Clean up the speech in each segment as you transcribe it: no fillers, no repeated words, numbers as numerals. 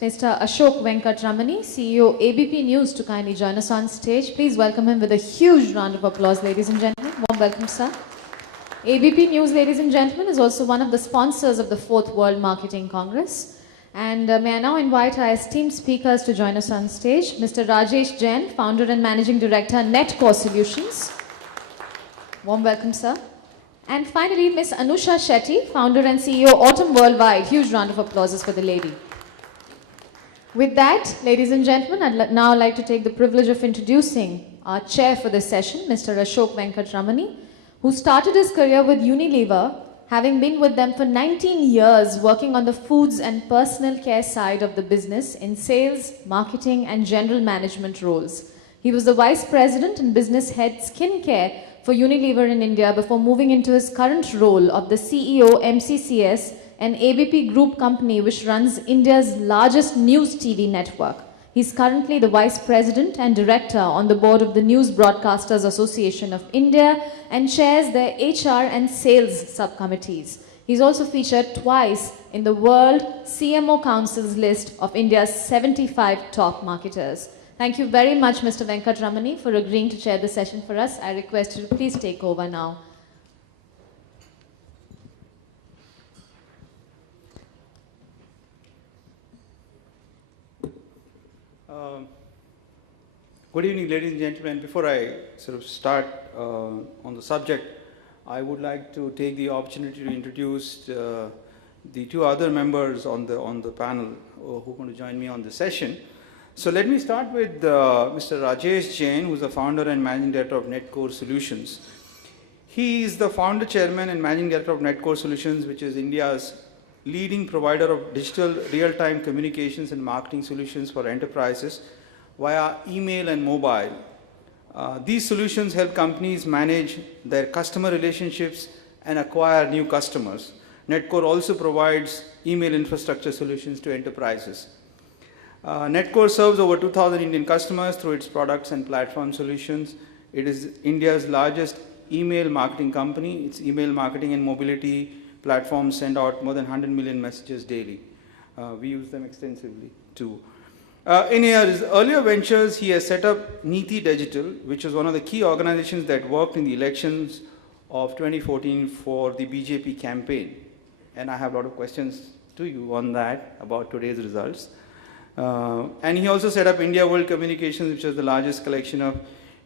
Mr. Ashok Venkatramani, CEO ABP News, to kindly join us on stage. Please welcome him with a huge round of applause, ladies and gentlemen. Warm welcome, sir. ABP News, ladies and gentlemen, is also one of the sponsors of the 4th World Marketing Congress. And may I now invite our esteemed speakers to join us on stage. Mr. Rajesh Jain, founder and managing director, Netcore Solutions. Warm welcome, sir. And finally, Ms. Anusha Shetty, founder and CEO, Autumn Worldwide. Huge round of applause for the lady. With that, ladies and gentlemen, I'd now like to take the privilege of introducing our chair for this session, Mr. Ashok Venkatramani, who started his career with Unilever, having been with them for 19 years, working on the foods and personal care side of the business in sales, marketing, and general management roles. He was the vice president and business head skincare for Unilever in India before moving into his current role of the CEO MCCS, an ABP group company which runs India's largest news TV network. He's currently the Vice President and Director on the board of the News Broadcasters Association of India and chairs their HR and sales subcommittees. He's also featured twice in the World CMO Council's list of India's 75 top marketers. Thank you very much, Mr. Venkatramani, for agreeing to chair the session for us. I request you to please take over now. Good evening, ladies and gentlemen. Before I sort of start on the subject, I would like to take the opportunity to introduce the two other members on the panel who are going to join me on the session. So let me start with Mr. Rajesh Jain, who is the founder and managing director of Netcore Solutions. He is the founder, chairman, and managing director of Netcore Solutions, which is India's leading provider of digital real-time communications and marketing solutions for enterprises via email and mobile. These solutions help companies manage their customer relationships and acquire new customers. Netcore also provides email infrastructure solutions to enterprises. Netcore serves over 2,000 Indian customers through its products and platform solutions. It is India's largest email marketing company. Its email marketing and mobility platforms send out more than 100 million messages daily. We use them extensively too. In his earlier ventures, he has set up Neeti Digital, which is one of the key organizations that worked in the elections of 2014 for the BJP campaign. And I have a lot of questions to you on that, about today's results. And he also set up India World Communications, which is the largest collection of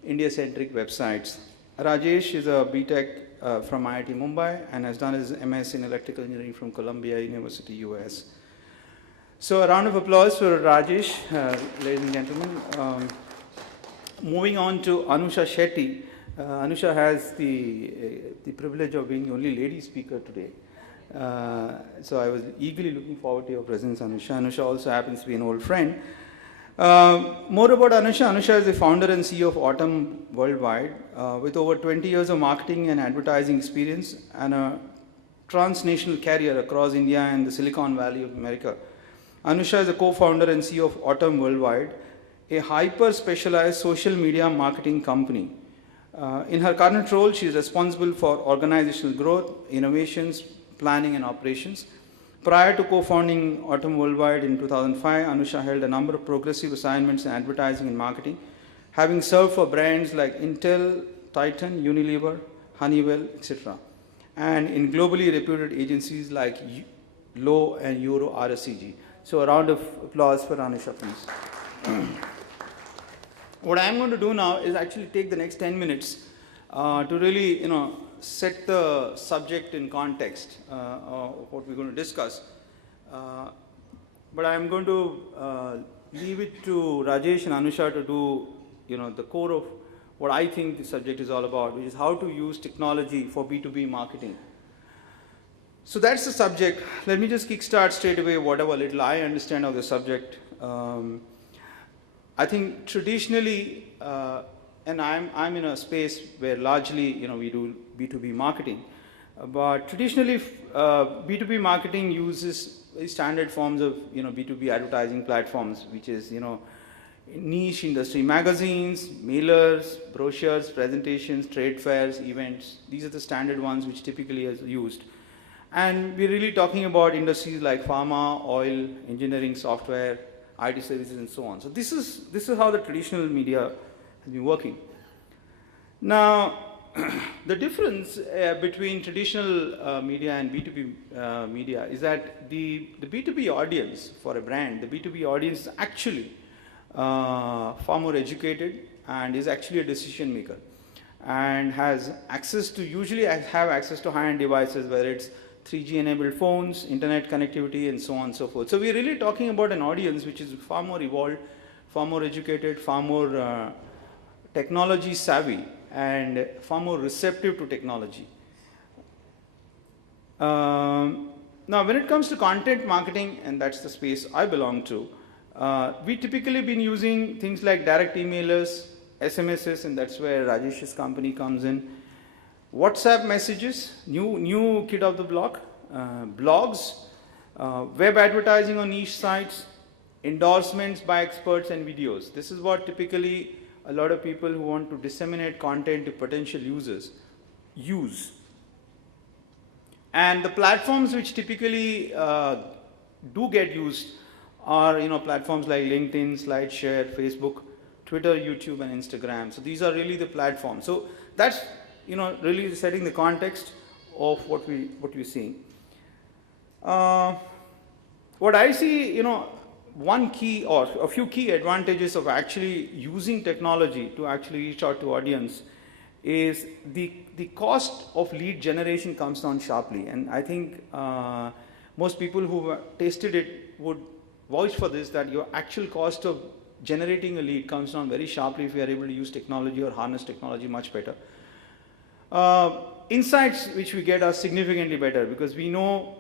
India-centric websites. Rajesh is a BTech from IIT Mumbai and has done his MS in electrical engineering from Columbia University, US. So a round of applause for Rajesh, ladies and gentlemen. Moving on to Anusha Shetty. Anusha has the privilege of being the only lady speaker today. So I was eagerly looking forward to your presence, Anusha. Anusha also happens to be an old friend. More about Anusha. Anusha is the founder and CEO of Autumn Worldwide, with over 20 years of marketing and advertising experience and a transnational career across India and the Silicon Valley of America. Anusha is a co-founder and CEO of Autumn Worldwide, a hyper-specialized social media marketing company. In her current role, she is responsible for organizational growth, innovations, planning and operations. Prior to co-founding Autumn Worldwide in 2005, Anusha held a number of progressive assignments in advertising and marketing, having served for brands like Intel, Titan, Unilever, Honeywell, etc., and in globally reputed agencies like Lowe and Euro RSCG. So a round of applause for Anusha, please. What I'm going to do now is actually take the next 10 minutes to really, set the subject in context of what we're going to discuss. But I'm going to leave it to Rajesh and Anusha to do, the core of what I think the subject is all about, which is how to use technology for B2B marketing. So that's the subject. Let me just kickstart straight away whatever little I understand of the subject. I think traditionally, and I'm in a space where largely, we do B2B marketing. But traditionally, B2B marketing uses very standard forms of, B2B advertising platforms, which is, niche industry magazines, mailers, brochures, presentations, trade fairs, events. These are the standard ones which typically is used. And we're really talking about industries like pharma, oil, engineering, software, IT services, and so on. So this is how the traditional media has been working. Now, the difference between traditional media and B2B media is that the B2B audience for a brand, the B2B audience is actually far more educated and is actually a decision maker and has access to, usually have access to high-end devices, whether it's 3G enabled phones, internet connectivity, and so on and so forth. So we're really talking about an audience which is far more evolved, far more educated, far more technology savvy, and far more receptive to technology. Now, when it comes to content marketing, and that's the space I belong to, we typically been using things like direct emailers, SMSs, and that's where Rajesh's company comes in. WhatsApp messages, new kid of the block, blogs, web advertising on niche sites, endorsements by experts, and videos. This is what typically a lot of people who want to disseminate content to potential users use. And the platforms which typically do get used are platforms like LinkedIn, SlideShare, Facebook, Twitter, YouTube, and Instagram. So these are really the platforms. So that's really setting the context of what we're seeing. What I see, one key or a few key advantages of actually using technology to actually reach out to audience is the cost of lead generation comes down sharply. And I think most people who tasted it would vouch for this, that your actual cost of generating a lead comes down very sharply if you are able to use technology or harness technology much better. Insights which we get are significantly better because we know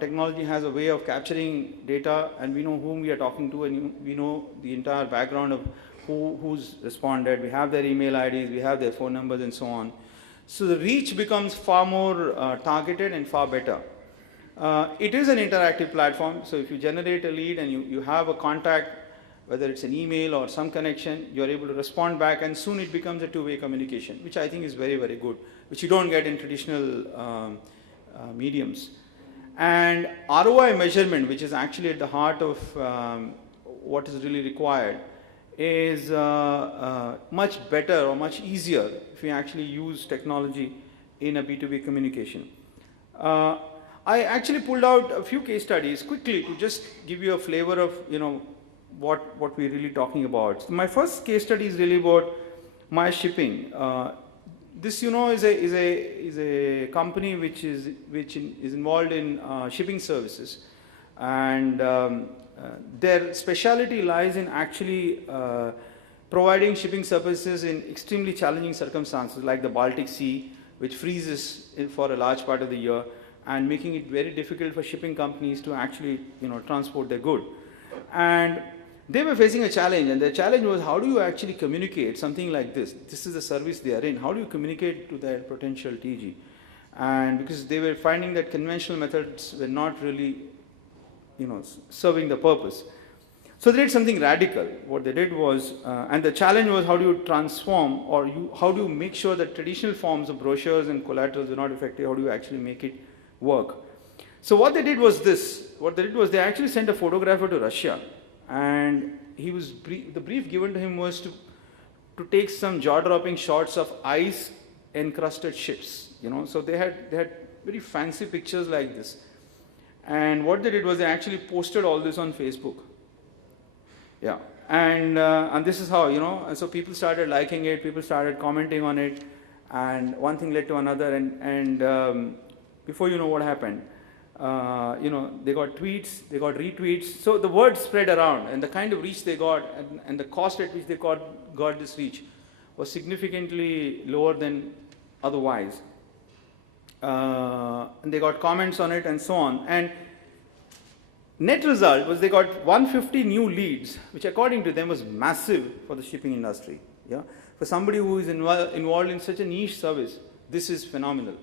technology has a way of capturing data, and we know whom we are talking to, and we know the entire background of who's responded. We have their email IDs, we have their phone numbers, and so on. So the reach becomes far more targeted and far better. It is an interactive platform, so if you generate a lead and you have a contact, whether it's an email or some connection, you're able to respond back, and soon it becomes a two-way communication, which I think is very, very good, which you don't get in traditional mediums. And ROI measurement, which is actually at the heart of what is really required, is much better or much easier if you actually use technology in a B2B communication. I actually pulled out a few case studies quickly to just give you a flavor of what we're really talking about. So my first case study is really about My Shipping. This is a company which is involved in shipping services, and their specialty lies in actually providing shipping services in extremely challenging circumstances like the Baltic Sea, which freezes for a large part of the year, and making it very difficult for shipping companies to actually transport their good. And they were facing a challenge, and their challenge was, how do you actually communicate something like this? This is the service they are in. How do you communicate to their potential TG? And because they were finding that conventional methods were not really serving the purpose. So they did something radical. What they did was, and the challenge was, how do you transform, or how do you make sure that traditional forms of brochures and collaterals are not effective? How do you actually make it work? So what they did was this. What they did was they actually sent a photographer to Russia, and the brief given to him was to take some jaw-dropping shots of ice-encrusted ships. So they had very fancy pictures like this. And what they did was they actually posted all this on Facebook. Yeah, and this is how, and so people started liking it, people started commenting on it, and one thing led to another, and before you know what happened, they got tweets, they got retweets, so the word spread around, and the kind of reach they got, and the cost at which they got this reach was significantly lower than otherwise. And they got comments on it and so on, and net result was they got 150 new leads, which according to them was massive for the shipping industry. Yeah, for somebody who is involved in such a niche service, this is phenomenal.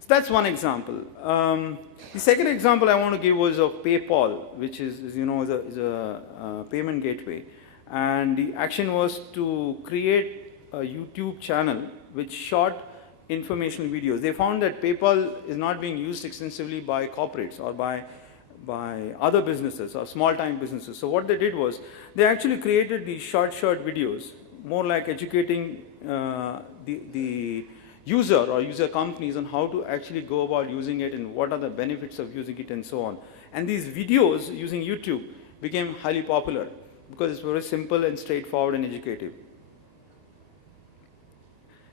So that's one example. The second example I want to give was of PayPal, which is a payment gateway, and the action was to create a YouTube channel which shot informational videos. They found that PayPal is not being used extensively by corporates or by other businesses or small-time businesses. So what they did was they actually created these short videos, more like educating the user or user companies on how to actually go about using it and what are the benefits of using it and so on. And these videos using YouTube became highly popular because it's very simple and straightforward and educative.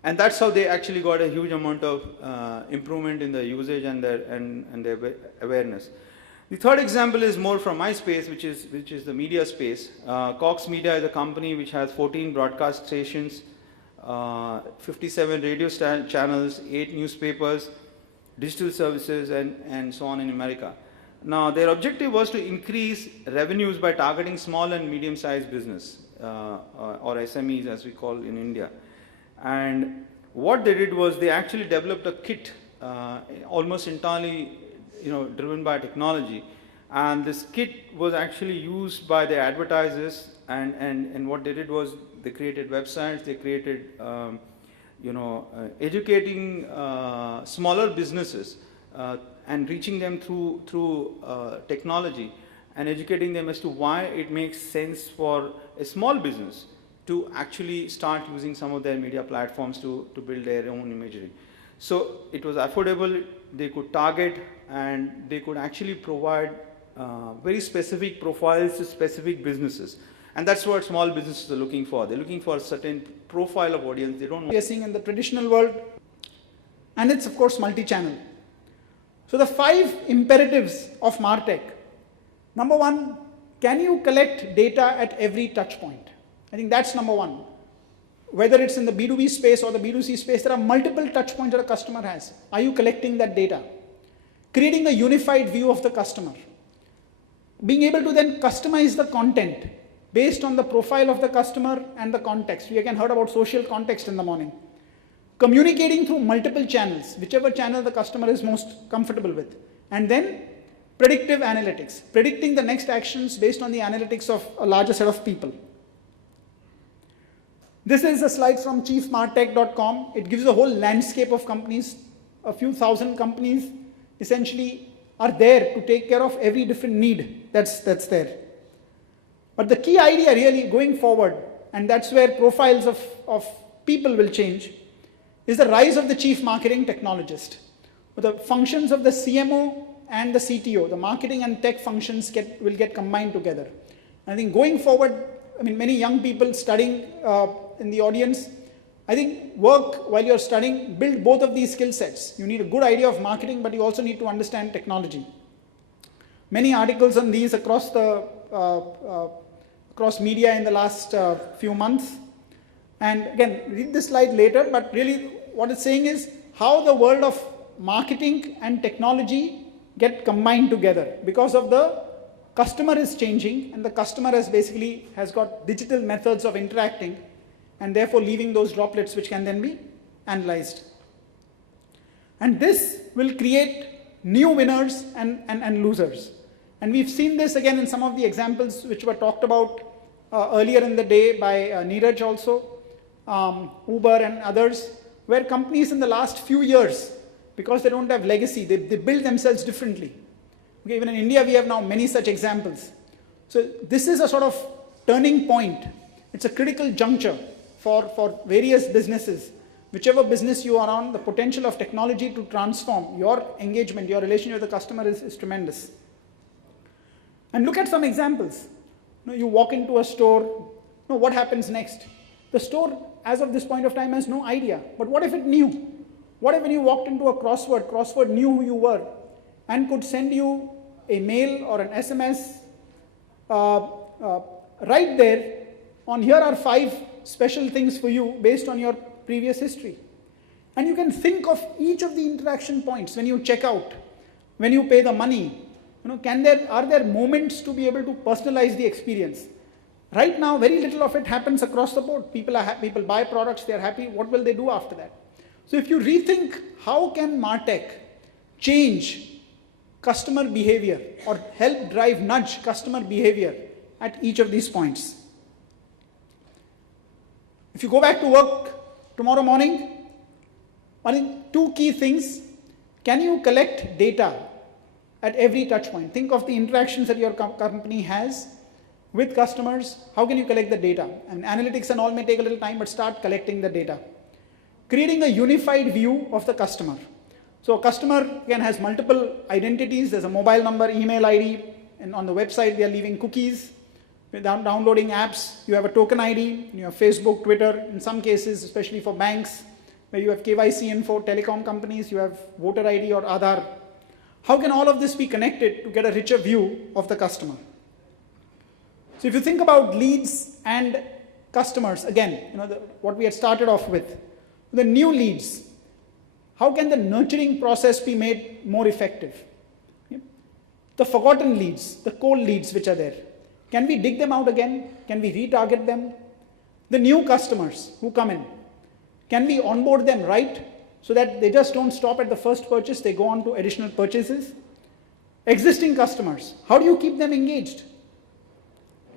And that's how they actually got a huge amount of improvement in the usage and their awareness. The third example is more from my space, which is the media space. Cox Media is a company which has 14 broadcast stations, 57 radio channels, 8 newspapers, digital services, and so on in America. Now, their objective was to increase revenues by targeting small and medium-sized business, or SMEs as we call in India. And what they did was they actually developed a kit almost entirely driven by technology, and this kit was actually used by the advertisers, and what they did was they created websites, they created educating smaller businesses and reaching them through technology and educating them as to why it makes sense for a small business to actually start using some of their media platforms to build their own imagery. So it was affordable, they could target, and they could actually provide very specific profiles to specific businesses. And that's what small businesses are looking for. They're looking for a certain profile of audience. They don't we are seeing in the traditional world, and it's of course multi-channel. So the 5 imperatives of MarTech. Number 1, can you collect data at every touch point? I think that's number 1. Whether it's in the B2B space or the B2C space, there are multiple touch points that a customer has. Are you collecting that data? Creating a unified view of the customer. Being able to then customize the content based on the profile of the customer and the context. We again heard about social context in the morning. Communicating through multiple channels, whichever channel the customer is most comfortable with. And then predictive analytics, predicting the next actions based on the analytics of a larger set of people. This is a slide from chiefmartech.com. It gives a whole landscape of companies. A few thousand companies essentially are there to take care of every different need that's there. But the key idea really going forward, and that's where profiles of people will change, is the rise of the chief marketing technologist. The functions of the CMO and the CTO, the marketing and tech functions will get combined together. I think going forward, I mean, many young people studying in the audience, I think work while you're studying, build both of these skill sets. You need a good idea of marketing, but you also need to understand technology. Many articles on these across media in the last few months. And again, read this slide later, but really what it's saying is how the world of marketing and technology get combined together because of the customer is changing, and the customer has got digital methods of interacting, and therefore leaving those droplets which can then be analyzed. And this will create new winners and losers. And we've seen this again in some of the examples which were talked about earlier in the day by Neeraj also, Uber and others, where companies in the last few years, because they don't have legacy, they build themselves differently. Okay, even in India, we have now many such examples. So this is a sort of turning point. It's a critical juncture for various businesses. Whichever business you are on, the potential of technology to transform your engagement, your relationship with the customer is tremendous. And look at some examples. You walk into a store, what happens next? The store, as of this point of time, has no idea. But what if it knew? What if when you walked into a crossword knew who you were and could send you a mail or an SMS right there on here are 5 special things for you based on your previous history. And you can think of each of the interaction points when you check out, when you pay the money. Are there moments to be able to personalize the experience? Right now, very little of it happens across the board. People buy products, they're happy. What will they do after that? So if you rethink how can MarTech change customer behavior or help nudge customer behavior at each of these points. If you go back to work tomorrow morning, I think two key things. Can you collect data at every touch point? Think of the interactions that your company has with customers. How can you collect the data? And analytics and all may take a little time, but start collecting the data. Creating a unified view of the customer. So a customer again has multiple identities. There's a mobile number, email ID, and on the website they are leaving cookies. Without downloading apps, you have a token ID, you have Facebook, Twitter, in some cases, especially for banks, where you have KYC info, telecom companies, you have voter ID or Aadhaar. How can all of this be connected to get a richer view of the customer? So if you think about leads and customers, again, what we had started off with, the new leads, how can the nurturing process be made more effective? The forgotten leads, the cold leads which are there, can we dig them out again? Can we retarget them? The new customers who come in, can we onboard them right so that they just don't stop at the first purchase, they go on to additional purchases? Existing customers, how do you keep them engaged?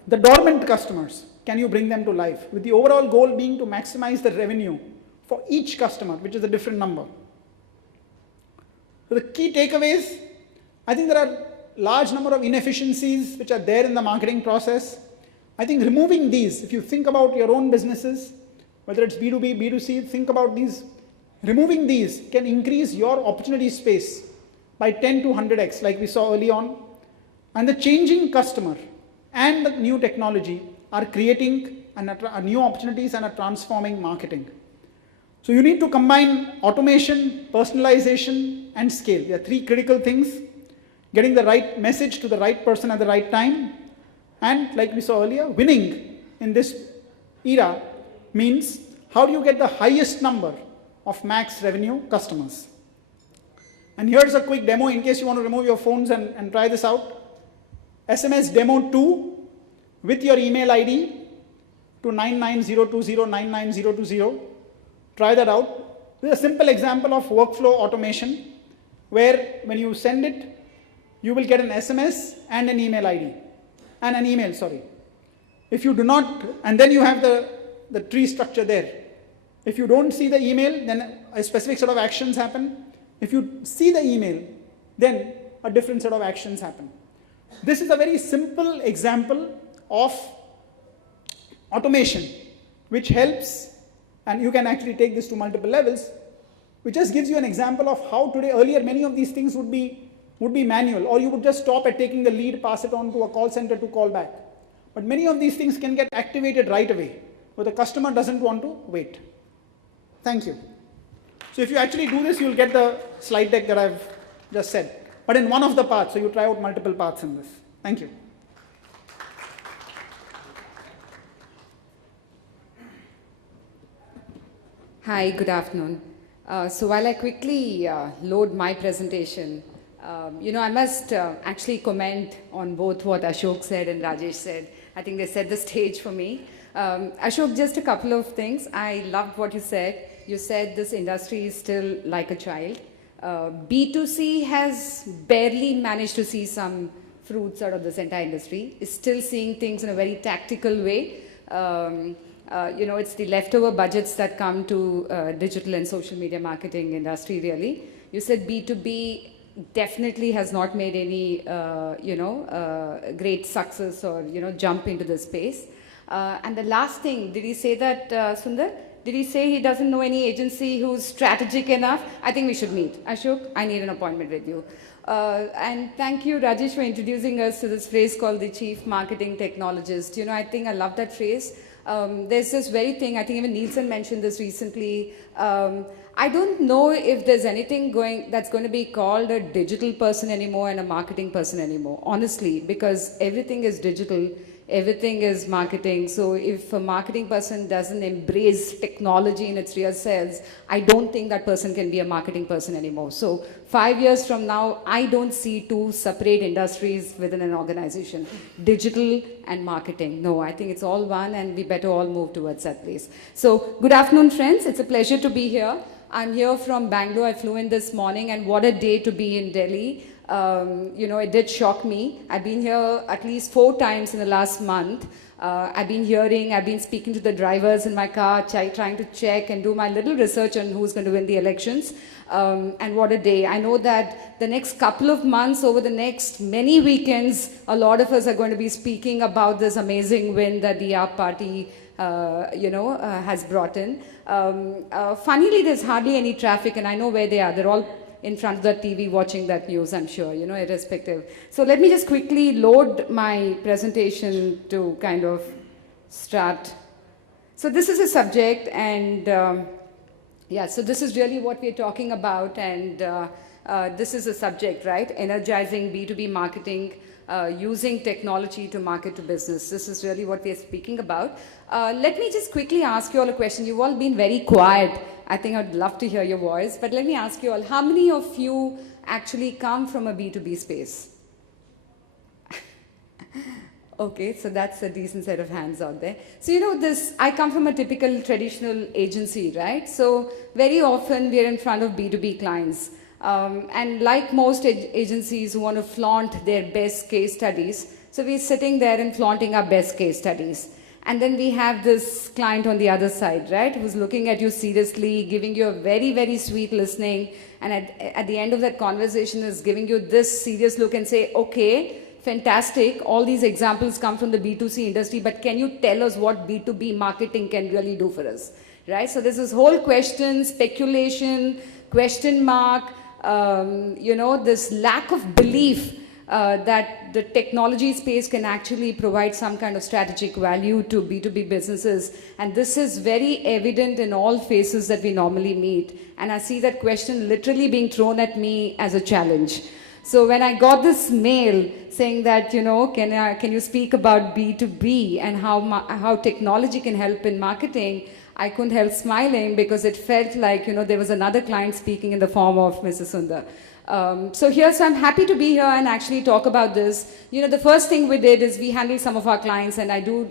The dormant customers, can you bring them to life? With the overall goal being to maximize the revenue for each customer, which is a different number. So the key takeaways, I think there are large number of inefficiencies which are there in the marketing process. I think removing these, if you think about your own businesses, whether it's B2B, B2C, think about these. Removing these can increase your opportunity space by 10 to 100x, like we saw early on. And the changing customer and the new technology are creating new opportunities and are transforming marketing. So you need to combine automation, personalization, and scale. There are three critical things. Getting the right message to the right person at the right time. And like we saw earlier, winning in this era means how do you get the highest number of max revenue customers. And here's a quick demo in case you want to remove your phones and try this out. SMS demo 2 with your email ID to 99020 Try that out. This is a simple example of workflow automation where when you send it, you will get an SMS and an email ID, and an email, sorry. If you do not, and then you have the tree structure there. If you don't see the email, then a specific set of actions happen. If you see the email, then a different set of actions happen. This is a very simple example of automation, which helps, and you can actually take this to multiple levels, which just gives you an example of how today, earlier, many of these things would be manual, or you would just stop at taking the lead, pass it on to a call center to call back. But many of these things can get activated right away, but the customer doesn't want to wait. Thank you. So if you actually do this, you'll get the slide deck that I've just said, but in one of the parts, so you try out multiple parts in this. Thank you. Hi, good afternoon. So while I quickly load my presentation, I must actually comment on both what Ashok said and Rajesh said. I think they set the stage for me. Ashok, just a couple of things. I loved what you said. You said this industry is still like a child. B2C has barely managed to see some fruits out of this entire industry. It's still seeing things in a very tactical way. It's the leftover budgets that come to digital and social media marketing industry, really. You said B2B definitely has not made any, great success or, jump into the space. And the last thing, did he say that, Sundar? Did he say he doesn't know any agency who's strategic enough? I think we should meet. Ashok, I need an appointment with you. And thank you, Rajesh, for introducing us to this phrase called the Chief Marketing Technologist. I think I love that phrase. There's this very thing, I think even Nielsen mentioned this recently. I don't know if there's anything that's going to be called a digital person anymore and a marketing person anymore, honestly, because everything is digital, everything is marketing. So if a marketing person doesn't embrace technology in its real sense, I don't think that person can be a marketing person anymore. So 5 years from now, I don't see two separate industries within an organization, digital and marketing. No, I think it's all one, and we better all move towards that place. So good afternoon, friends. It's a pleasure to be here. I'm here from Bangalore. I flew in this morning, and what a day to be in Delhi. You know, it did shock me. I've been here at least 4 times in the last month. I've been speaking to the drivers in my car, trying to check and do my little research on who's going to win the elections. And what a day. I know that the next couple of months, over the next many weekends, a lot of us are going to be speaking about this amazing win that the AAP party has brought in. Funnily, there's hardly any traffic, and I know where they are. They're all in front of the TV watching that news, I'm sure, you know, irrespective. So let me just quickly load my presentation to kind of start. So this is a subject, and yeah, so this is really what we're talking about, and this is a subject, right? Energizing B2B marketing, using technology to market to business. This is really what we're speaking about. Let me just quickly ask you all a question. You've all been very quiet. I think I'd love to hear your voice, but let me ask you all, how many of you actually come from a B2B space? Okay, so that's a decent set of hands out there. So, you know, I come from a typical traditional agency, right? So very often we're in front of B2B clients. And like most agencies who want to flaunt their best case studies, so we're sitting there and flaunting our best case studies. And then we have this client on the other side, right, who's looking at you seriously, giving you a very, very sweet listening, and at the end of that conversation is giving you this serious look and say, okay, fantastic, all these examples come from the B2C industry, but can you tell us what B2B marketing can really do for us, right? So there's this whole question, speculation, question mark, you know, this lack of belief that the technology space can actually provide some kind of strategic value to B2B businesses. And this is very evident in all faces that we normally meet. And I see that question literally being thrown at me as a challenge. So when I got this mail saying that, you know, can you speak about B2B and how technology can help in marketing, I couldn't help smiling because it felt like, you know, there was another client speaking in the form of Mrs. Sundar. So I'm happy to be here and actually talk about this. You know, the first thing we did is we handled some of our clients, and I do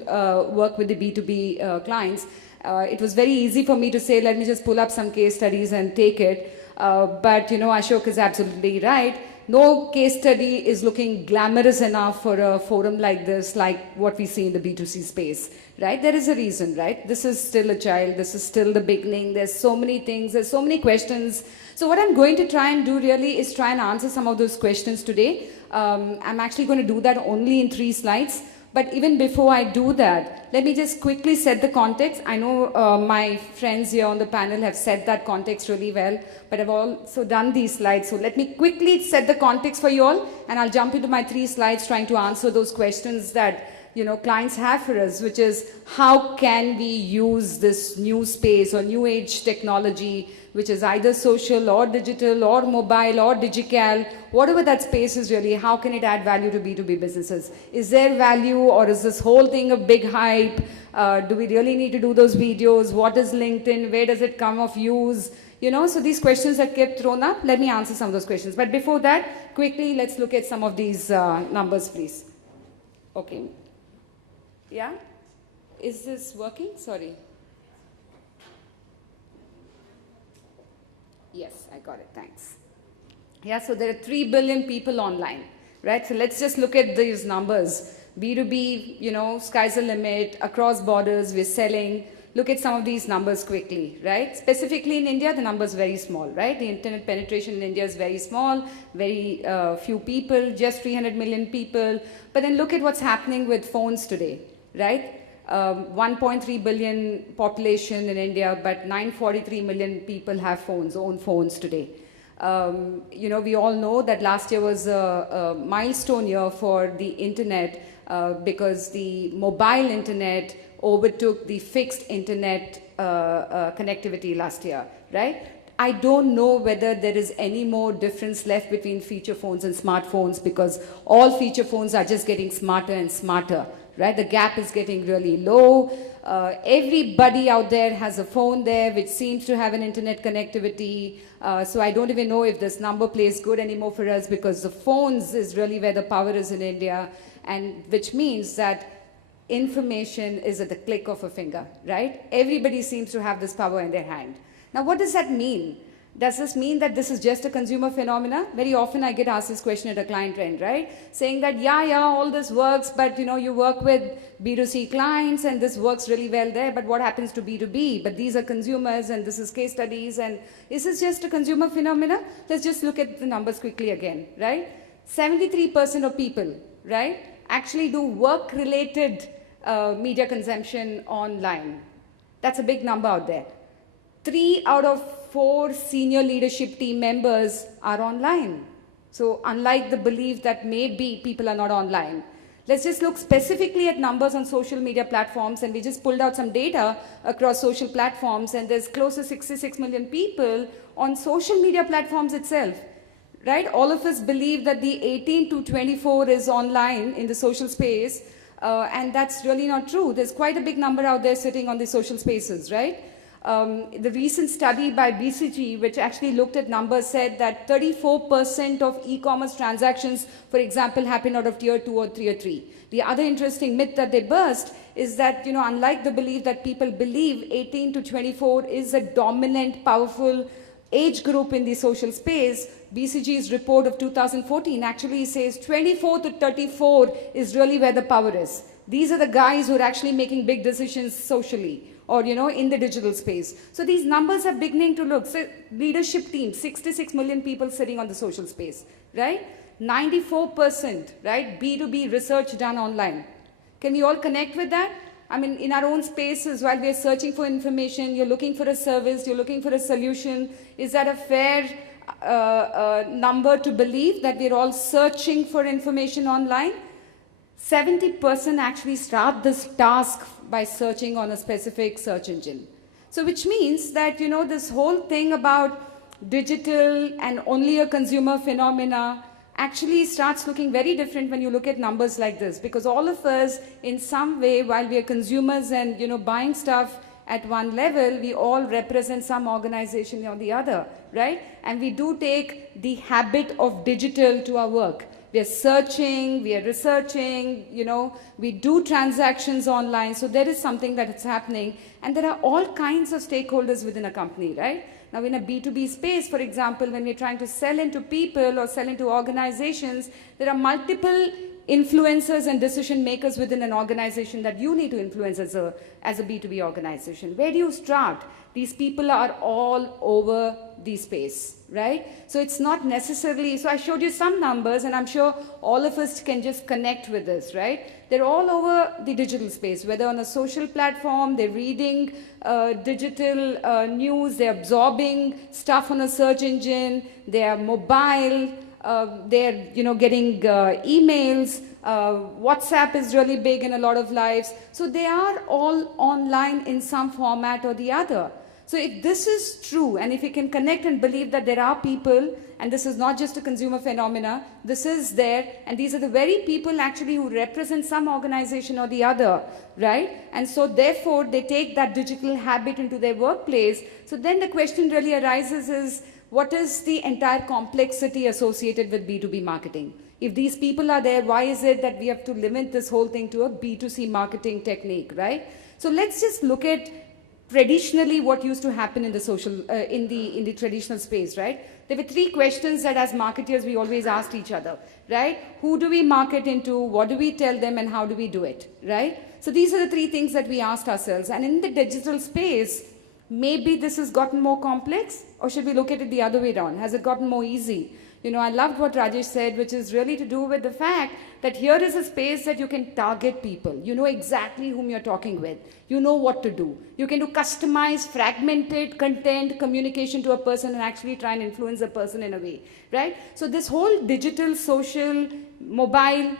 work with the B2B clients. It was very easy for me to say, let me just pull up some case studies and take it. But, you know, Ashok is absolutely right. No case study is looking glamorous enough for a forum like this, like what we see in the B2C space, right? There is a reason, right? This is still a child. This is still the beginning. There's so many things. There's so many questions. So what I'm going to try and do really is try and answer some of those questions today. I'm actually going to do that only in 3 slides. But even before I do that, let me just quickly set the context. I know my friends here on the panel have set that context really well, but I've also done these slides. So let me quickly set the context for you all, and I'll jump into my 3 slides trying to answer those questions that, you know, clients have for us, which is how can we use this new space or new age technology, which is either social or digital or mobile or digital, whatever that space is really, how can it add value to B2B businesses? Is there value, or is this whole thing a big hype? Do we really need to do those videos? What is LinkedIn? Where does it come of use? You know, so these questions that kept thrown up, let me answer some of those questions. But before that, quickly, let's look at some of these numbers, please. Okay. Yeah? Is this working? Sorry. Yes, I got it. Thanks. Yeah, so there are 3 billion people online, right? So let's just look at these numbers. B2B, you know, sky's the limit. Across borders, we're selling. Look at some of these numbers quickly, right? Specifically in India, the number is very small, right? The internet penetration in India is very small, very few people, just 300 million people. But then look at what's happening with phones today, right? 1.3 billion population in India, but 943 million people have phones, own phones today. You know, we all know that last year was a milestone year for the internet because the mobile internet overtook the fixed internet connectivity last year, right? I don't know whether there is any more difference left between feature phones and smartphones because all feature phones are just getting smarter and smarter. Right? The gap is getting really low. Everybody out there has a phone there which seems to have an internet connectivity. So I don't even know if this number plays good anymore for us because the phones is really where the power is in India, and which means that information is at the click of a finger, right? Everybody seems to have this power in their hand. Now, what does that mean? Does this mean that this is just a consumer phenomena? Very often I get asked this question at a client end, right? Saying that, yeah, all this works, but you work with B2C clients and this works really well there, but what happens to B2B? But these are consumers and this is case studies, and is this just a consumer phenomena? Let's just look at the numbers quickly again, right? 73% of people, right, actually do work-related media consumption online. That's a big number out there. 3 out of 4 senior leadership team members are online. So unlike the belief that maybe people are not online, let's just look specifically at numbers on social media platforms, and we just pulled out some data across social platforms, and there's close to 66 million people on social media platforms itself, right? All of us believe that the 18 to 24 is online in the social space, and that's really not true. There's quite a big number out there sitting on the social spaces, right? The recent study by BCG, which actually looked at numbers, said that 34% of e-commerce transactions, for example, happen out of tier 2 or tier 3. The other interesting myth that they burst is that, unlike the belief that people believe 18 to 24 is a dominant, powerful age group in the social space, BCG's report of 2014 actually says 24 to 34 is really where the power is. These are the guys who are actually making big decisions socially, or in the digital space. So these numbers are beginning to look. So leadership team, 66 million people sitting on the social space, right? 94%, right? B2B research done online. Can we all connect with that? I mean, in our own spaces, while we're searching for information, you're looking for a service, you're looking for a solution. Is that a fair number to believe that we're all searching for information online? 70% actually start this task by searching on a specific search engine. So which means that, this whole thing about digital and only a consumer phenomena actually starts looking very different when you look at numbers like this, because all of us in some way, while we are consumers and, buying stuff at one level, we all represent some organization or the other, right? And we do take the habit of digital to our work. We are searching, we are researching, we do transactions online. So there is something that is happening. And there are all kinds of stakeholders within a company, right? Now in a B2B space, for example, when we're trying to sell into people or sell into organizations, there are multiple influencers and decision makers within an organization that you need to influence as a B2B organization. Where do you start? These people are all over the space, right? So it's not necessarily, so I showed you some numbers, and I'm sure all of us can just connect with this, right? They're all over the digital space, whether on a social platform, they're reading digital news, they're absorbing stuff on a search engine, they're mobile, they're getting emails. WhatsApp is really big in a lot of lives. So they are all online in some format or the other. So if this is true, and if you can connect and believe that there are people, and this is not just a consumer phenomena, this is there, and these are the very people actually who represent some organization or the other, right? And so therefore they take that digital habit into their workplace. So then the question really arises is, what is the entire complexity associated with B2B marketing? If these people are there, why is it that we have to limit this whole thing to a B2C marketing technique, right? So let's just look at traditionally what used to happen in the social, in the traditional space, right? There were 3 questions that as marketers we always asked each other, right? Who do we market into? What do we tell them? And how do we do it, right? So these are the 3 things that we asked ourselves. And in the digital space, maybe this has gotten more complex, or should we look at it the other way around? Has it gotten more easy? I loved what Rajesh said, which is really to do with the fact that here is a space that you can target people. You know exactly whom you're talking with. You know what to do. You can do customized, fragmented content communication to a person and actually try and influence a person in a way, right? So this whole digital, social, mobile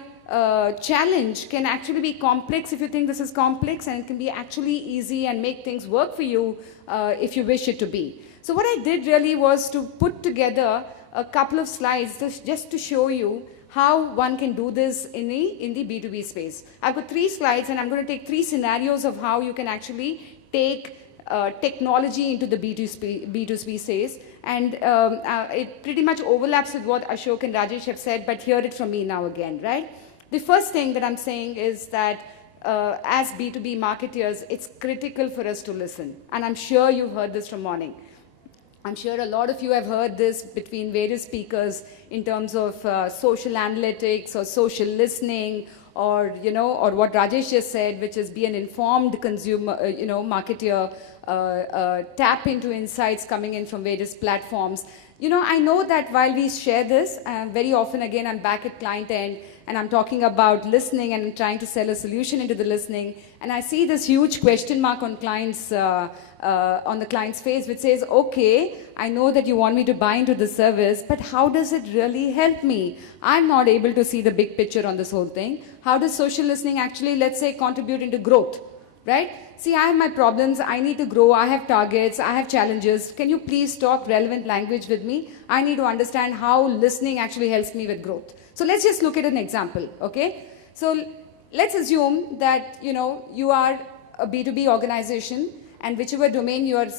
challenge can actually be complex if you think this is complex, and it can be actually easy and make things work for you if you wish it to be. So what I did really was to put together a couple of slides just to show you how one can do this in the B2B space. I've got 3 slides, and I'm going to take 3 scenarios of how you can actually take technology into the B2B space. And it pretty much overlaps with what Ashok and Rajesh have said, but hear it from me now again, right? The first thing that I'm saying is that as B2B marketers, it's critical for us to listen. And I'm sure you've heard this from morning. I'm sure a lot of you have heard this between various speakers in terms of social analytics or social listening, or or what Rajesh just said, which is be an informed consumer, marketer, tap into insights coming in from various platforms. I know that while we share this, very often again I'm back at client end and I'm talking about listening and trying to sell a solution into the listening, and I see this huge question mark on clients, on the client's face, which says, okay, I know that you want me to buy into the service, but how does it really help me? I'm not able to see the big picture on this whole thing. How does social listening actually, let's say, contribute into growth? Right? See, I have my problems, I need to grow, I have targets, I have challenges. Can you please talk relevant language with me? I need to understand how listening actually helps me with growth. So let's just look at an example, okay? So let's assume that, you are a B2B organization, and whichever domain you are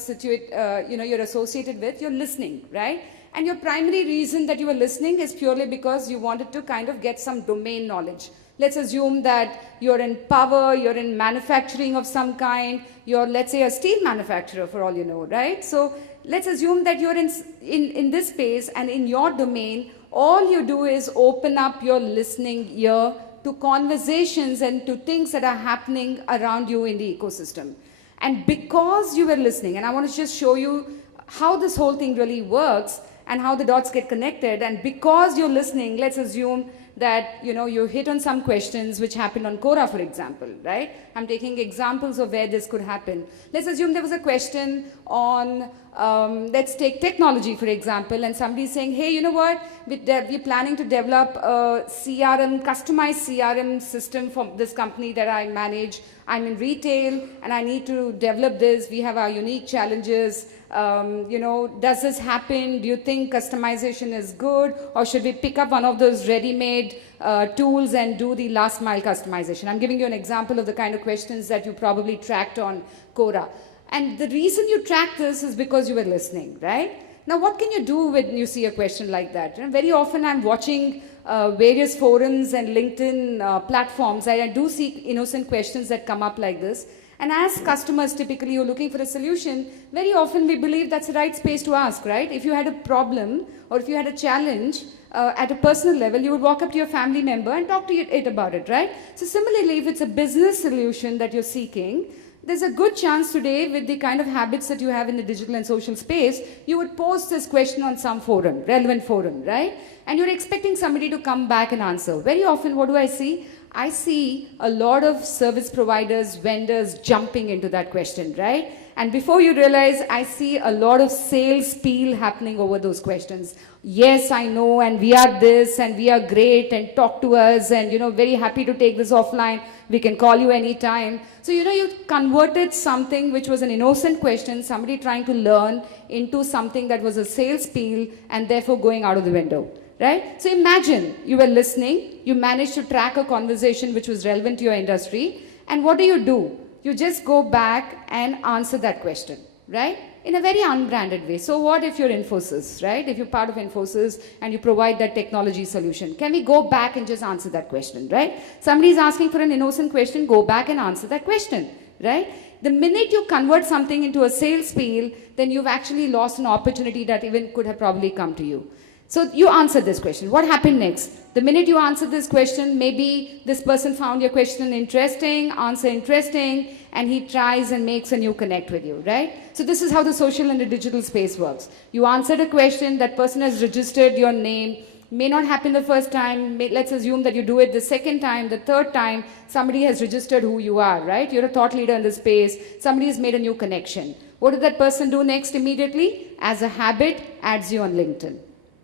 you're associated with, you're listening, right? And your primary reason that you are listening is purely because you wanted to kind of get some domain knowledge. Let's assume that you're in power, you're in manufacturing of some kind, you're, let's say, a steel manufacturer for all you know, right? So let's assume that you're in this space, and in your domain, all you do is open up your listening ear to conversations and to things that are happening around you in the ecosystem. And because you were listening, and I want to just show you how this whole thing really works and how the dots get connected, and because you're listening, let's assume that you hit on some questions which happened on Quora, for example, right? I'm taking examples of where this could happen. Let's assume there was a question on, let's take technology, for example, and somebody's saying, hey, you know what? We're planning to develop a CRM, customized CRM system for this company that I manage. I'm in retail and I need to develop this. We have our unique challenges. Does this happen? Do you think customization is good? Or should we pick up one of those ready-made tools and do the last mile customization? I'm giving you an example of the kind of questions that you probably tracked on Quora. And the reason you track this is because you were listening, right? Now, what can you do when you see a question like that? Very often I'm watching various forums and LinkedIn platforms. I do see innocent questions that come up like this. And as customers, typically, you're looking for a solution, very often we believe that's the right space to ask, right? If you had a problem or if you had a challenge at a personal level, you would walk up to your family member and talk to it about it, right? So similarly, if it's a business solution that you're seeking, there's a good chance today, with the kind of habits that you have in the digital and social space, you would post this question on some forum, relevant forum, right? And you're expecting somebody to come back and answer. Very often, what do I see? I see a lot of service providers, vendors jumping into that question, right? And before you realize, I see a lot of sales spiel happening over those questions. Yes, I know, and we are this, and we are great, and talk to us, and very happy to take this offline. We can call you anytime. So, you converted something which was an innocent question, somebody trying to learn, into something that was a sales spiel, and therefore going out of the window. Right? So imagine you were listening, you managed to track a conversation which was relevant to your industry, and what do? You just go back and answer that question, right? In a very unbranded way. So what if you're Infosys, right? If you're part of Infosys and you provide that technology solution, can we go back and just answer that question, right? Somebody's asking for an innocent question, go back and answer that question, right? The minute you convert something into a sales spiel, then you've actually lost an opportunity that even could have probably come to you. So you answered this question. What happened next? The minute you answered this question, maybe this person found your question interesting, answer interesting, and he tries and makes a new connect with you, right? So this is how the social and the digital space works. You answered a question, that person has registered your name. May not happen the first time. Let's assume that you do it the second time, the third time, somebody has registered who you are, right? You're a thought leader in the space. Somebody has made a new connection. What did that person do next immediately? As a habit, adds you on LinkedIn.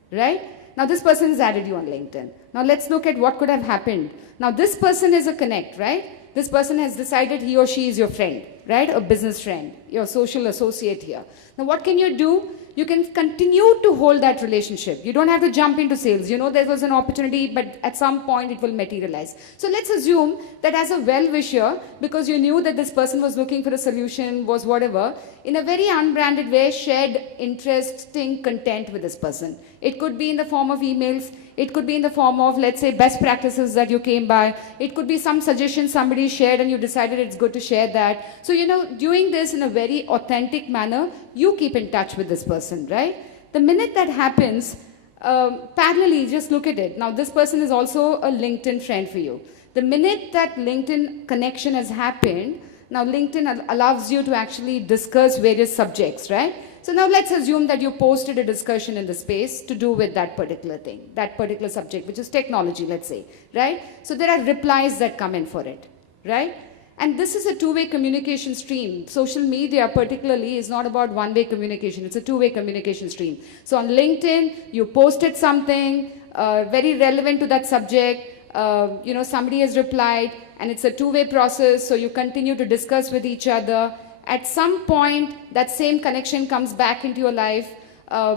Right? Now this person has added you on LinkedIn. Now let's look at what could have happened. Now this person is a connect, right? This person has decided he or she is your friend, right? A business friend, your social associate here. Now what can you do? You can continue to hold that relationship. You don't have to jump into sales. There was an opportunity, but at some point it will materialize. So let's assume that as a well-wisher, because you knew that this person was looking for a solution, was whatever, in a very unbranded way, shared interesting content with this person. It could be in the form of emails. It could be in the form of, let's say, best practices that you came by. It could be some suggestion somebody shared and you decided it's good to share that. So doing this in a very authentic manner, you keep in touch with this person, right? The minute that happens, parallelly, just look at it. Now, this person is also a LinkedIn friend for you. The minute that LinkedIn connection has happened, now LinkedIn allows you to actually discuss various subjects, right? So now let's assume that you posted a discussion in the space to do with that particular thing, that particular subject, which is technology, let's say, right? So there are replies that come in for it, right? And this is a two-way communication stream. Social media particularly is not about one-way communication. It's a two-way communication stream. So on LinkedIn, you posted something very relevant to that subject. Somebody has replied, and it's a two-way process. So you continue to discuss with each other. At some point, that same connection comes back into your life.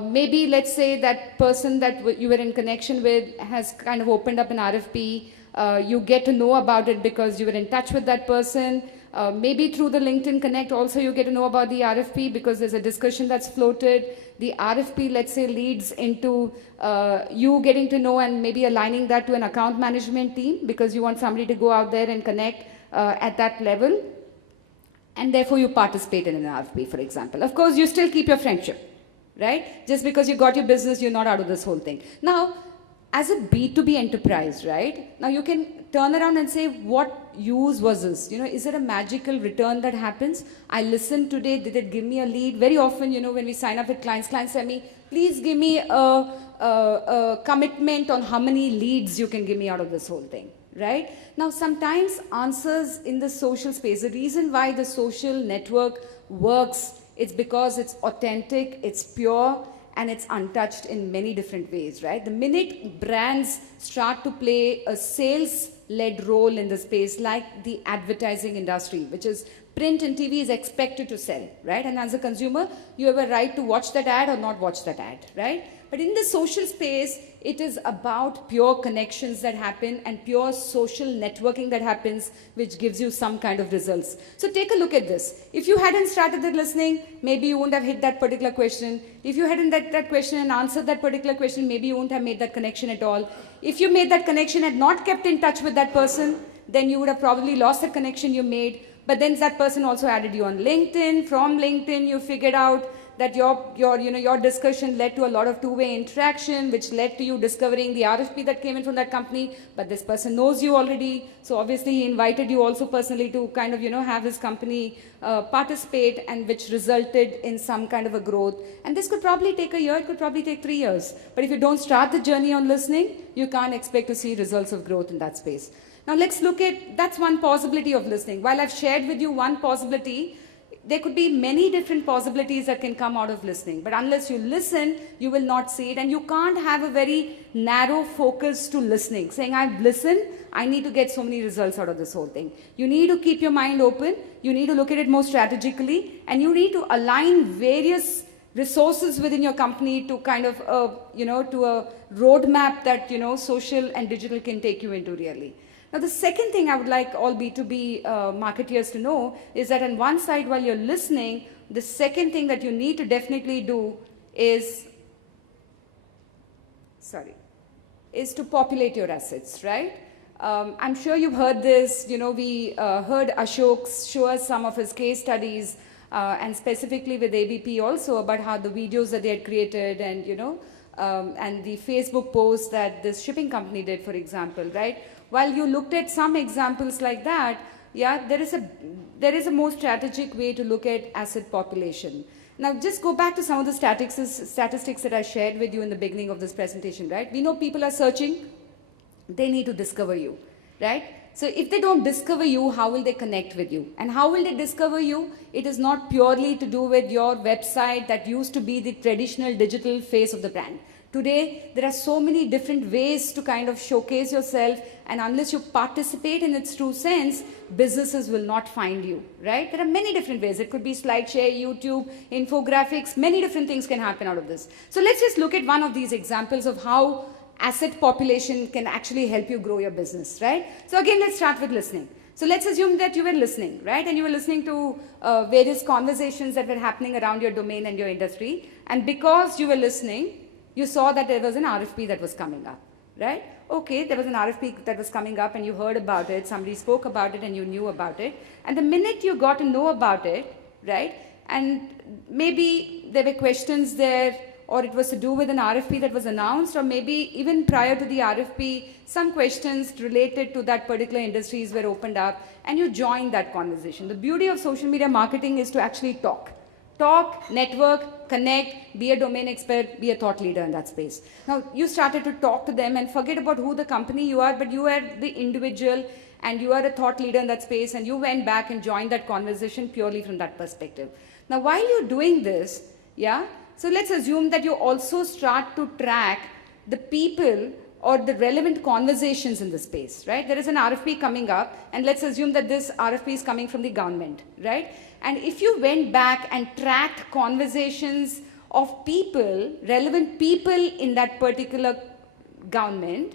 Maybe let's say that person that you were in connection with has kind of opened up an RFP. You get to know about it because you were in touch with that person. Maybe through the LinkedIn Connect also you get to know about the RFP because there's a discussion that's floated. The RFP, let's say, leads into you getting to know and maybe aligning that to an account management team because you want somebody to go out there and connect at that level. And therefore you participate in an RFP, for example. Of course, you still keep your friendship, right? Just because you got your business, you're not out of this whole thing. Now, as a B2B enterprise, right? Now you can turn around and say, what use was this? Is there a magical return that happens? I listened today, did it give me a lead? Very often, when we sign up with clients tell me, please give me a commitment on how many leads you can give me out of this whole thing, right? Now, sometimes answers in the social space, the reason why the social network works, it's because it's authentic, it's pure, and it's untouched in many different ways, right? The minute brands start to play a sales-led role in the space, like the advertising industry, which is print and TV is expected to sell, right? And as a consumer, you have a right to watch that ad or not watch that ad, right? But in the social space, it is about pure connections that happen and pure social networking that happens, which gives you some kind of results. So take a look at this. If you hadn't started the listening, maybe you wouldn't have hit that particular question. If you hadn't hit that question and answered that particular question, maybe you wouldn't have made that connection at all. If you made that connection and not kept in touch with that person, then you would have probably lost the connection you made. But then that person also added you on LinkedIn. From LinkedIn, you figured out that your discussion led to a lot of two-way interaction, which led to you discovering the RFP that came in from that company. But this person knows you already, so obviously he invited you also personally to kind of have his company participate, and which resulted in some kind of a growth. And this could probably take a year, it could probably take 3 years. But if you don't start the journey on listening, you can't expect to see results of growth in that space. Now let's look at, that's one possibility of listening. While I've shared with you one possibility, there could be many different possibilities that can come out of listening. But unless you listen, you will not see it. And you can't have a very narrow focus to listening, saying, I've listened, I need to get so many results out of this whole thing. You need to keep your mind open. You need to look at it more strategically. And you need to align various resources within your company to kind of, to a roadmap that, social and digital can take you into really. Now, the second thing I would like all B2B marketeers to know is that on one side, while you're listening, the second thing that you need to definitely do is, to populate your assets, right? I'm sure you've heard this. We heard Ashok show us some of his case studies, and specifically with ABP also about how the videos that they had created and, and the Facebook post that this shipping company did, for example, right? While you looked at some examples like that, yeah, there is a more strategic way to look at asset population. Now, just go back to some of the statistics that I shared with you in the beginning of this presentation, right? We know people are searching. They need to discover you, right? So if they don't discover you, how will they connect with you? And how will they discover you? It is not purely to do with your website that used to be the traditional digital face of the brand. Today, there are so many different ways to kind of showcase yourself, and unless you participate in its true sense, businesses will not find you, right? There are many different ways. It could be SlideShare, YouTube, infographics, many different things can happen out of this. So let's just look at one of these examples of how asset population can actually help you grow your business, right? So again, let's start with listening. So let's assume that you were listening, right? And you were listening to various conversations that were happening around your domain and your industry. And because you were listening, you saw that there was an RFP that was coming up, right? okay, there was an RFP that was coming up and you heard about it, somebody spoke about it and you knew about it. And the minute you got to know about it, right, and maybe there were questions there, or it was to do with an RFP that was announced, or maybe even prior to the RFP, some questions related to that particular industries were opened up, and you joined that conversation. The beauty of social media marketing is to actually talk. Talk, network, connect, be a domain expert, be a thought leader in that space. Now, you started to talk to them and forget about who the company you are, but you are the individual and you are a thought leader in that space, and you went back and joined that conversation purely from that perspective. Now, while you're doing this, yeah, so let's assume that you also start to track the people or the relevant conversations in the space, right? There is an RFP coming up, and let's assume that this RFP is coming from the government, right? And if you went back and tracked conversations of people, relevant people in that particular government,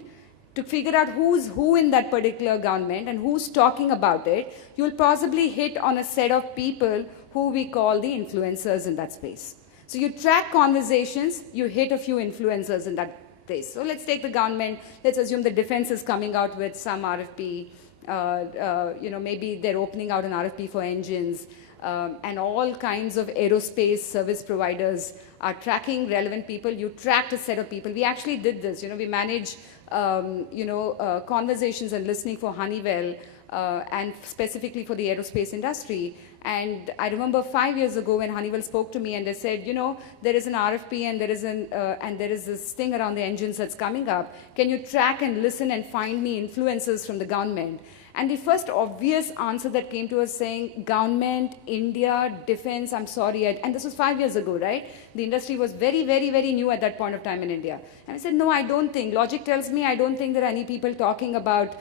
to figure out who's who in that particular government and who's talking about it, you'll possibly hit on a set of people who we call the influencers in that space. So you track conversations, you hit a few influencers in that place. So let's take the government. Let's assume the defense is coming out with some RFP. Maybe they're opening out an RFP for engines, and all kinds of aerospace service providers are tracking relevant people. You tracked a set of people. We actually did this. We manage conversations and listening for Honeywell, and specifically for the aerospace industry. And I remember 5 years ago when Honeywell spoke to me and they said, there is an RFP and there is this thing around the engines that's coming up. Can you track and listen and find me influencers from the government? And the first obvious answer that came to us saying, government, India, defense, I'm sorry. And this was 5 years ago, right? The industry was very, very, very new at that point of time in India. And I said, no, I don't think. Logic tells me I don't think there are any people talking about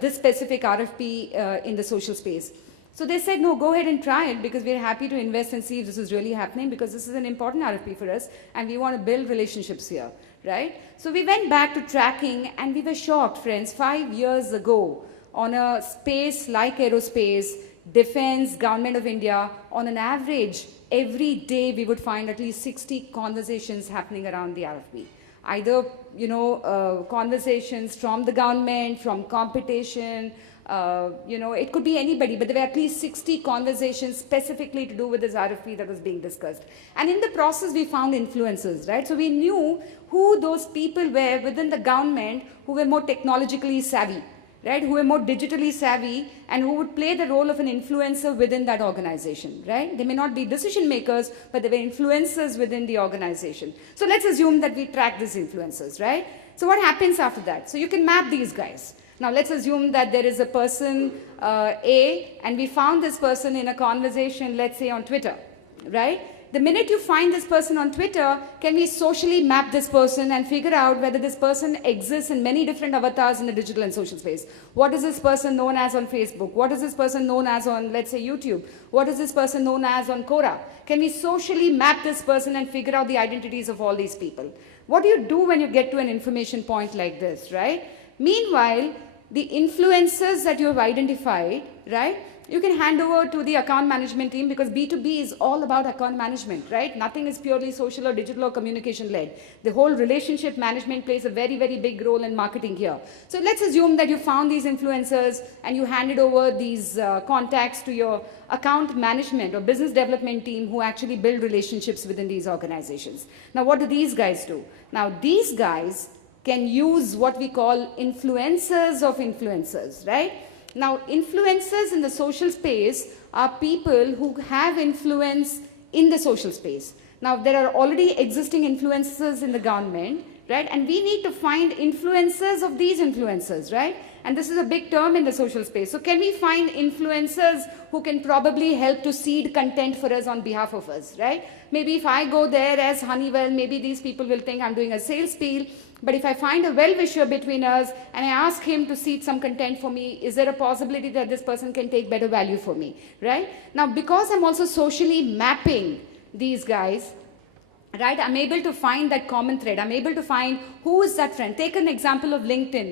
this specific RFP in the social space. So they said, no, go ahead and try it, because we're happy to invest and see if this is really happening, because this is an important RFP for us and we want to build relationships here, right? So we went back to tracking and we were shocked, friends. 5 years ago, on a space like aerospace, defense, government of India, on an average, every day we would find at least 60 conversations happening around the RFP. Either, conversations from the government, from competition, it could be anybody, but there were at least 60 conversations specifically to do with this RFP that was being discussed. And in the process, we found influencers, right? So we knew who those people were within the government who were more technologically savvy, right? Who were more digitally savvy and who would play the role of an influencer within that organization, right? They may not be decision makers, but they were influencers within the organization. So let's assume that we track these influencers, right? So what happens after that? So you can map these guys. Now let's assume that there is a person A, and we found this person in a conversation, let's say on Twitter, right? The minute you find this person on Twitter, can we socially map this person and figure out whether this person exists in many different avatars in the digital and social space? What is this person known as on Facebook? What is this person known as on, let's say, YouTube? What is this person known as on Quora? Can we socially map this person and figure out the identities of all these people? What do you do when you get to an information point like this, right? Meanwhile, the influencers that you have identified, right, you can hand over to the account management team, because B2B is all about account management, right? Nothing is purely social or digital or communication led. The whole relationship management plays a very, very big role in marketing here. So let's assume that you found these influencers and you handed over these contacts to your account management or business development team who actually build relationships within these organizations. Now, what do these guys do? Now, these guys can use what we call influencers of influencers, right? Now, influencers in the social space are people who have influence in the social space. Now, there are already existing influencers in the government, right? And we need to find influencers of these influencers, right? And this is a big term in the social space. So can we find influencers who can probably help to seed content for us on behalf of us, right? Maybe if I go there as Honeywell, maybe these people will think I'm doing a sales spiel. But if I find a well-wisher between us and I ask him to seed some content for me, is there a possibility that this person can take better value for me, right? Now, because I'm also socially mapping these guys, right, I'm able to find that common thread. I'm able to find who is that friend. Take an example of LinkedIn.